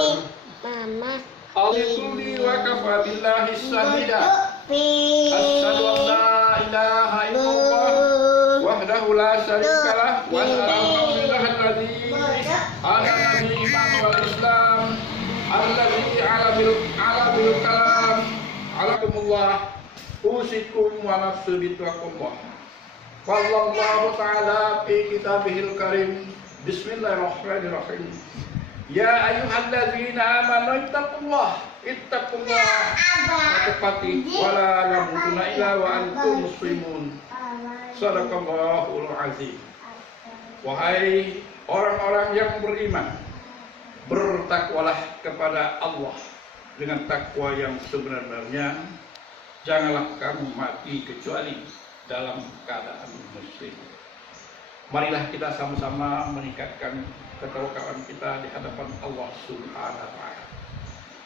akbar. Mama. Alhamdulillah wa kafa billahi shahida. Asyhadu an la ilaha illallah wahdahu la syarika lah wa alhamdulillah alladzi ala nabi wal islam alladzi ala bil kalam alakumullah usikum wa nafsu bitaqullah. Wallahu ta'ala fi kitabihil karim. Bismillahirrahmanirrahim. Ya ayyuhalladzina amanu ittaqullah tepati wala tamutunna illa wa antum muslimun. Shadaqallahul azim. Wahai orang-orang yang beriman, bertakwalah kepada Allah dengan takwa yang sebenarnya. Janganlah kamu mati kecuali dalam keadaan muslim. Marilah kita sama-sama meningkatkan ketawakulan kita di hadapan Allah Subhanahu wa Ta'ala.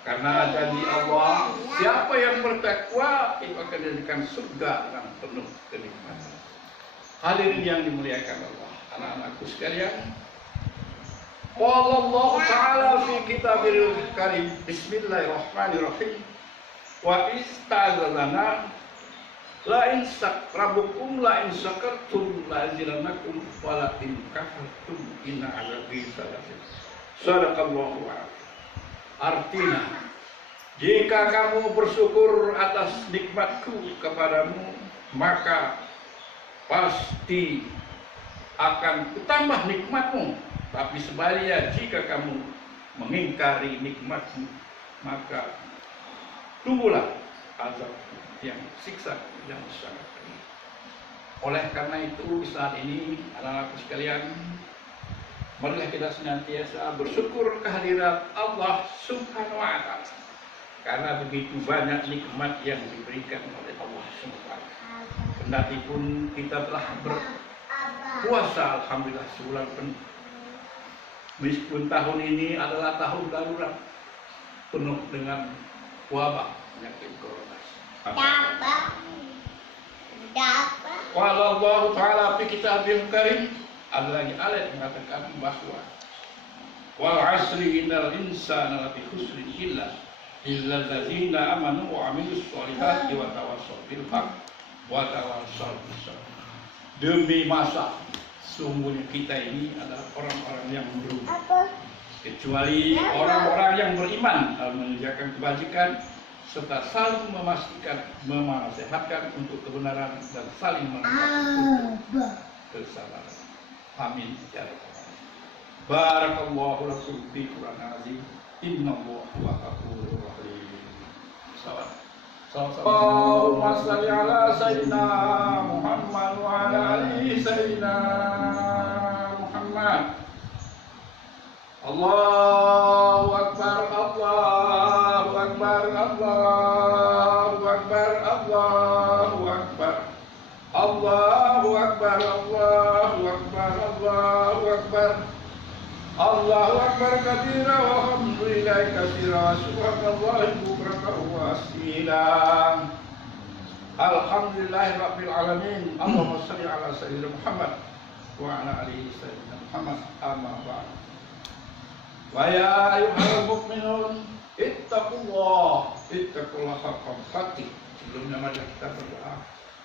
Karena janji Allah, siapa yang bertakwa itu akan dijadikan surga dengan penuh kenikmatan. Hadirin yang dimuliakan Allah, anak-anakku sekalian. Qala Allah Ta'ala fi kitabil karim. Bismillahirrahmanirrahim. Wa ista'adzana la in sakrabukum la in sakartum la azilanakum wa la in kafartum inna azabi sadaqah. Sadaqallahu a'lam. Artinya, jika kamu bersyukur atas nikmatku kepadamu, maka pasti akan kutambah nikmatmu. Tapi sebaliknya, jika kamu mengingkari nikmatmu, maka tunggulah azab yang siksa yang sangat pedih. Oleh karena itu saat ini anak-anakku sekalian, marilah kita senantiasa bersyukur kehadirat Allah Subhanahu wa Ta'ala. Karena begitu banyak nikmat yang diberikan oleh Allah Subhanahu wa Ta'ala. Kendati pun kita telah berpuasa alhamdulillah sebulan penuh. Meskipun tahun ini adalah tahun darurat penuh dengan wabah penyakit corona. Qala Allah Ta'ala fi kitabil karim. Ada lagi ayat mengatakan bahwa wal asri innal insana lafi khusrin illa allazina amanu wa amilus sholihati wa tawassaw bil haqq wa tawassaw bis sabr. Demi masa sungguhnya kita ini adalah orang-orang yang beruntung, kecuali orang-orang yang beriman dalam mengerjakan kebajikan serta saling memastikan, menasihatkan untuk kebenaran dan saling mengingatkan untuk kesabaran. Amin ya rabbal alamin. Barakallahu lakum fi Qur'an azim. Innallaha ghafurur rahim. Allahumma shalli ala sayyidina Muhammad wa ala ali sayyidina Muhammad. Allahu akbar, Allahu akbar, Allahu akbar, Allahu akbar. Allahu akbar, Allahu akbar, Allahu akbar. Allahu akbar kabira walhamdulillahi katsira subhanallahi bukratan wa asila. Alhamdulillahi rabbil alamin. Allahumma shalli ala sayyidina Muhammad wa ala alihi sayyidina Muhammad. Amma ba'd. Wa ya ayyuhal mu'minun ittaqullaha haqqa tuqatih. Sebelumnya mari kita berdoa.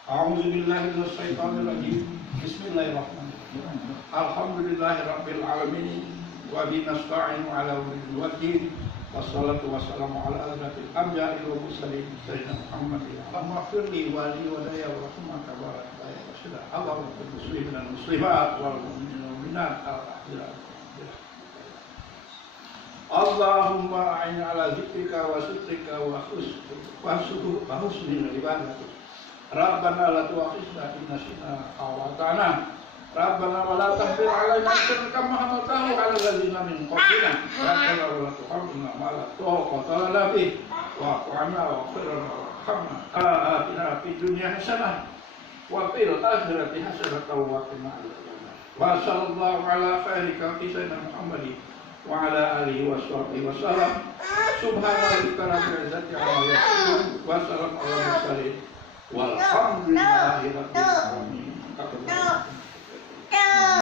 A'udzubillahi minasyaitonir rajim. Bismillahirrahmanirrahim. Alhamdulillahirabbil alamin wa bihi nasta'inu ala umuri waddin. Wassalatu wassalamu ala asyrafil anbiya'i wal mursalin sayyidina Muhammadin. Allahumma firli wa li wa daya wa rahmaka baraka ya rasulullah. Allahumma fil muslimin wal muslimat wal mu'minin wal mu'minat al-ahya'i. Allahumma a'inna ala dzikrika wa syukrika wa husni ibadatik. Rabbana la tu'akhidna in nasina aw ata'na. Rabbana wa la tahmil 'alaina isran kama hamaltahu 'ala alladziina min qablina. Rabbana wa la tuhammilna ma la taqata lana bih. Wa'fu 'anna waghfir lana warhamna. Atina fid dunya hasanah wa fil akhirati hasanah wa qina adzabannar. Wa sallallahu 'ala khairi khalqi sayyidina Muhammadin wa 'ala alihi wa sahbihi wa sallam. Subhana rabbika rabbil 'izzati 'amma yasifun wa salamun 'alal mursalin. Walhamdulillahi rabbil alamin.